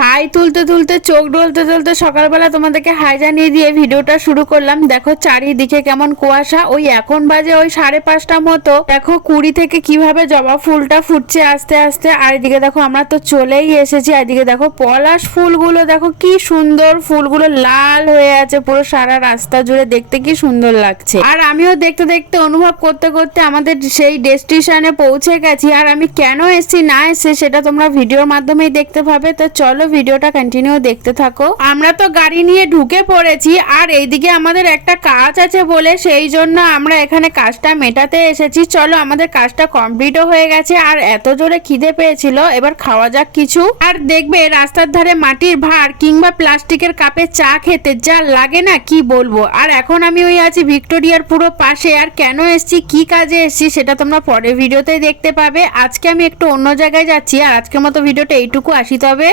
High তুলতে তুলতে চোখ ডলতে ডলতে সকালবেলা তোমাদেরকে হাই জানিয়ে দিয়ে ভিডিওটা শুরু করলাম। দেখো চারিদিকে কেমন কুয়াশা। ওই এখন বাজে ওই 5:30 মতো। দেখো কুড়ি থেকে কিভাবে জবা ফুলটা ফুটছে আস্তে আস্তে। আর এদিকে দেখো আমরা তো চলেই এসেছি। এদিকে দেখো পলাশ ফুলগুলো দেখো কি সুন্দর, ফুলগুলো লাল হয়ে আছে পুরো সারা রাস্তা জুড়ে, দেখতে কি সুন্দর লাগছে। আর আমিও দেখতে দেখতে অনুভব করতে করতে আমাদের সেই ডেস্টিনেশনে পৌঁছে গেছি। আর আমি কেন এসেছি না এসে সেটা তোমরা ভিডিওর মাধ্যমেই দেখতে পাবে। তো চলো ভিডিওটা কন্টিনিউ দেখতে থাকো। আমরা তো গাড়ি নিয়ে ঢুকে পড়েছি। আর এইদিকে আমাদের একটা কাজ আছে বলে সেই জন্য আমরা এখানে কাজটা মেটাতে এসেছি। চলো আমাদের কাজটা কমপ্লিটও হয়ে গেছে। আর এত জোরে খিদে পেয়েছিল, এবার খাওয়া যাক কিছু। আর দেখবে রাস্তার ধারে মাটির ভাঁড় কিংবা প্লাস্টিকের কাপে চা খেতে যা লাগে না কি বলবো। আর এখন আমি ওই আছি ভিক্টোরিয়ার পুরো পাশে। আর কেন এসছি কি কাজে এসছি সেটা তোমরা পরের ভিডিওতেই দেখতে পাবে। আজকে আমি একটু অন্য জায়গায় যাচ্ছি। আর আজকের মতো ভিডিওটা এইটুকু, আসি তবে।